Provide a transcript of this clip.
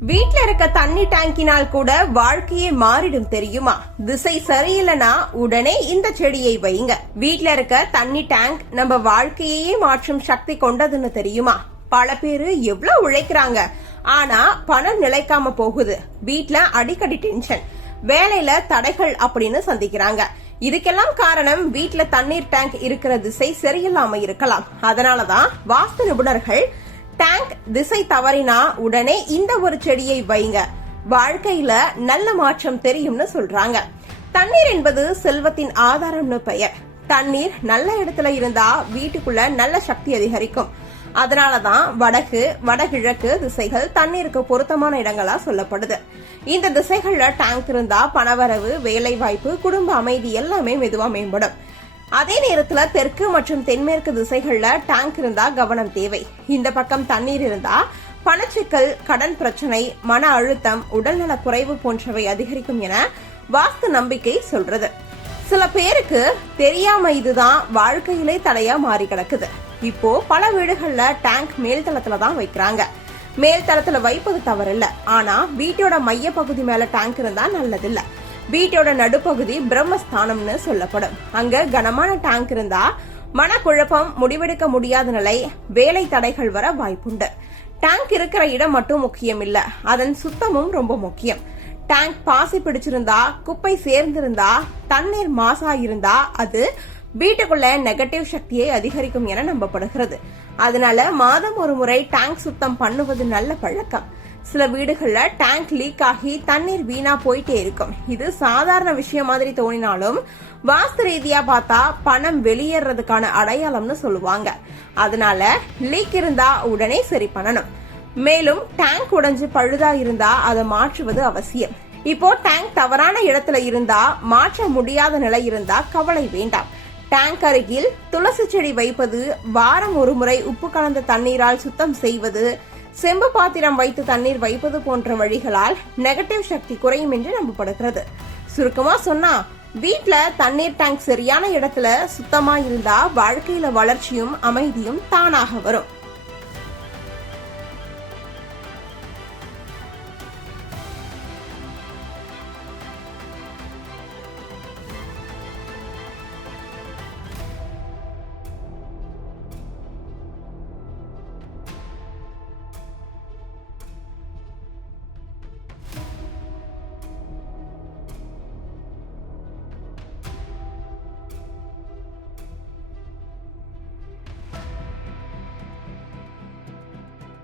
வீட்ல இருக்க தண்ணி டேங்கினால் கூட வாழ்க்கையே மாறிடும் தெரியுமா? திசை சரியில்லைனா உடனே இந்த செடியை வைங்க வீட்ல இருக்க தண்ணி டேங்க் நம்ம வாழ்க்கையே மாற்றும் சக்தி கொண்டதுன்னு தெரியுமா? பல பேரு எவ்வளவு உழைக்கிறாங்க. ஆனா பணம் நிலைக்காம போகுது. வீட்ல அடிக்கடி டென்ஷன். வேலையில தடைகள் அப்படின்னு சந்திக்கிறாங்க. இதுக்கெல்லாம் காரணம் வீட்ல தண்ணீர் டேங்க் இருக்கிற திசை சரியில்லாம இருக்கலாம். அதனாலதான் வாஸ்து நிபுணர்கள் டேங்க் திசை தவறினா உடனே இந்த ஒரு செடியை வைங்க. வாழ்க்கையில நல்ல மாற்றம் தெரியும்னு சொல்றாங்க. தண்ணீர் என்பது செல்வத்தின் ஆதாரம்னு பெயர். தண்ணீர் நல்ல இடத்துல இருந்தா வீட்டுக்குள்ள நல்ல சக்தி அதிகரிக்கும். அதனாலதான் வடக்கு வடகிழக்கு திசைகள் தண்ணீருக்கு பொருத்தமான இடங்களா சொல்லப்படுது. இந்த திசைகள்ல டேங்க் இருந்தா பணவரவு வேலை வாய்ப்பு குடும்ப அமைதி எல்லாமே மெதுவா மேம்படும். அதே நேரத்துல தெற்கு மற்றும் தென்மேற்கு திசைகள்ல டேங்க் இருந்தா கவனம் தேவை. இந்த பக்கம் தண்ணீர் இருந்தா பணச்சிக்கல் கடன் பிரச்சனை மன அழுத்தம் உடல்நல குறைவு போன்றவை அதிகரிக்கும் என வாஸ்து நம்பிக்கை சொல்றது. சில பேருக்கு தெரியாம இதுதான் வாழ்க்கையிலே தடையா மாறி கிடக்குது. இப்போ பல வீடுகள்ல டேங்க் மேல் தளத்துல தான் வைக்கிறாங்க. மேல் தளத்துல வைப்பது தவறில்ல. ஆனா வீட்டோட மைய பகுதி மேல டேங்க் இருந்தா நல்லதில்லை. வீட்டோட நடுப்பகுதி பிரம்மஸ்தானம்னு சொல்லப்படும். அங்க கனமான டேங்க் இருந்தா மனக்குழப்பம் முடிவெடுக்க முடியாத நிலை வேலை தடைகள் வர வாய்ப்புண்டு. டேங்க் இருக்கிற இடம் மட்டும் முக்கியம் இல்ல அதன் சுத்தமும் ரொம்ப முக்கியம். டேங்க் பாசி பிடிச்சிருந்தா குப்பை சேர்ந்திருந்தா தண்ணீர் மாசா இருந்தா அது வீட்டுக்குள்ள நெகட்டிவ் சக்தியை அதிகரிக்கும் என நம்பப்படுகிறது. அதனால மாதம் ஒரு முறை டேங்க் சுத்தம் பண்ணுவது நல்ல பழக்கம். சில வீடுகளில் டேங்க் லீக் ஆகி தண்ணீர் வீணா போயிட்டே இருக்கும். இது சாதாரண விஷயம் மாதிரி தோணினாலும் வாஸ்து ரீதியா பார்த்தா பணம் வெளியேறதுக்கான அடையாளம்னு சொல்லுவாங்க. அதனால லீக் இருந்தா உடனே சரி பண்ணணும். மேலும் டேங்க் உடைஞ்சு பழுதா இருந்தா அதை மாற்றுவது அவசியம். இப்போ டேங்க் தவறான இடத்துல இருந்தா மாற்ற முடியாத நிலை இருந்தா கவலை வேண்டாம். டேங்க் அருகில் துளசி செடி வைப்பது வாரம் ஒரு முறை உப்பு கலந்த தண்ணீரால் சுத்தம் செய்வது செம்பு பாத்திரம் வைத்து தண்ணீர் வைப்பது போன்ற வழிகளால் நெகட்டிவ் சக்தி குறையும் என்று நம்பப்படுகிறது. சுருக்கமா சொன்னா வீட்டில் தண்ணீர் டேங்க் சரியான இடத்துல சுத்தமா இருந்தா வாழ்க்கையில வளர்ச்சியும் அமைதியும் தானாக வரும்.